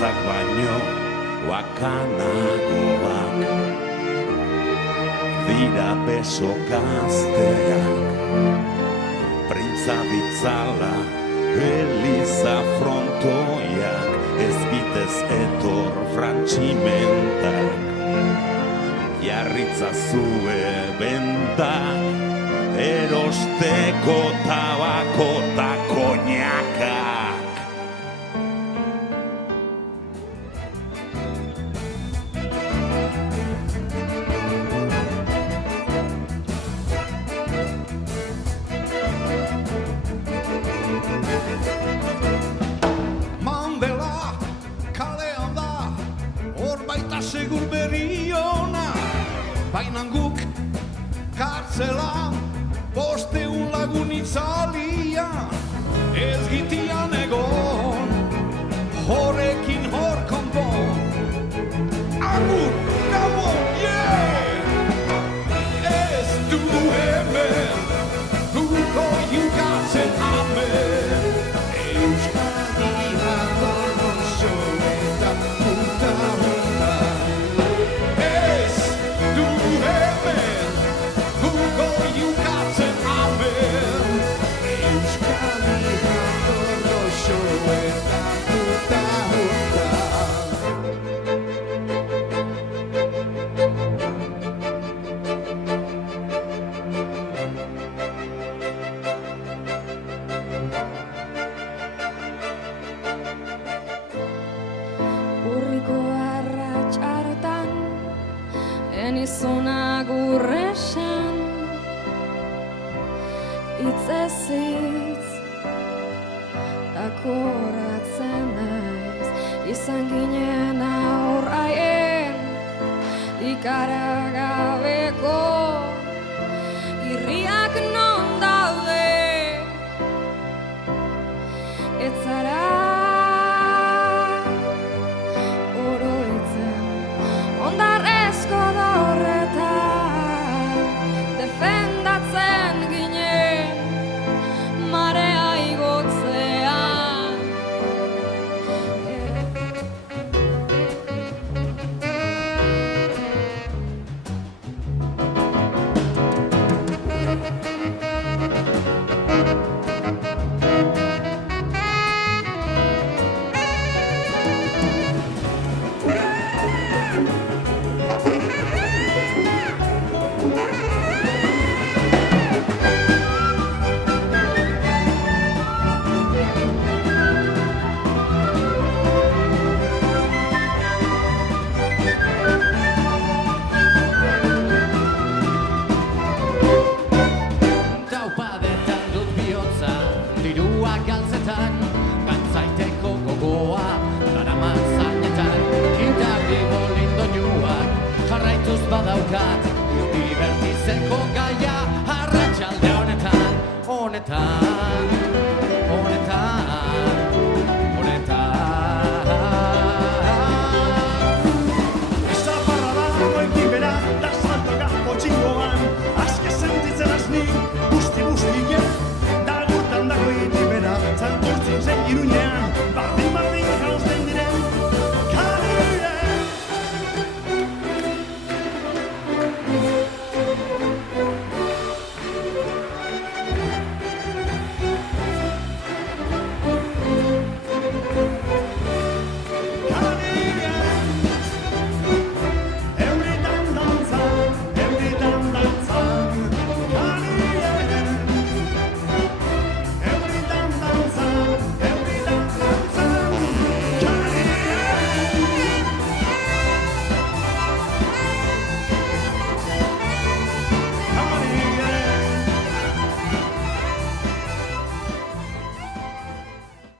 Printzak baino bakanagoak dira beso gazteak. Printza ditzala Eliza frontoiak, ez bitez etor frantximentak. Jarritza zue bentak, erosteko tabako ta koñakak. Mandela kalean da, hor baita segur berri ona, baina guk kartzelan 500 lagun itzalian, ez gitian egon, horrekin hor konpon. Agur, gabon, ez du hemen, guko jukatzen amen. Euskadi dator oso eta puta. Ez du hemen, guko jukatzen amen. Euskadi dator oso eta puta. Urriko arratsarotan enizuna gurresan, hitzez hitz dakoratzen naiz, izan ginen aurraien ikaragabeko irriak non daude, ez zara ondarrezko dorretan defendatzen ginen marea igotzean. Taupadetan dut bihotza, dirua galtzetan, gantzaiteko gogoa, daraman zainetan, gitarri bolindo juak, jarraituz badaukat, divertizeko gaia, arratsalde honetan.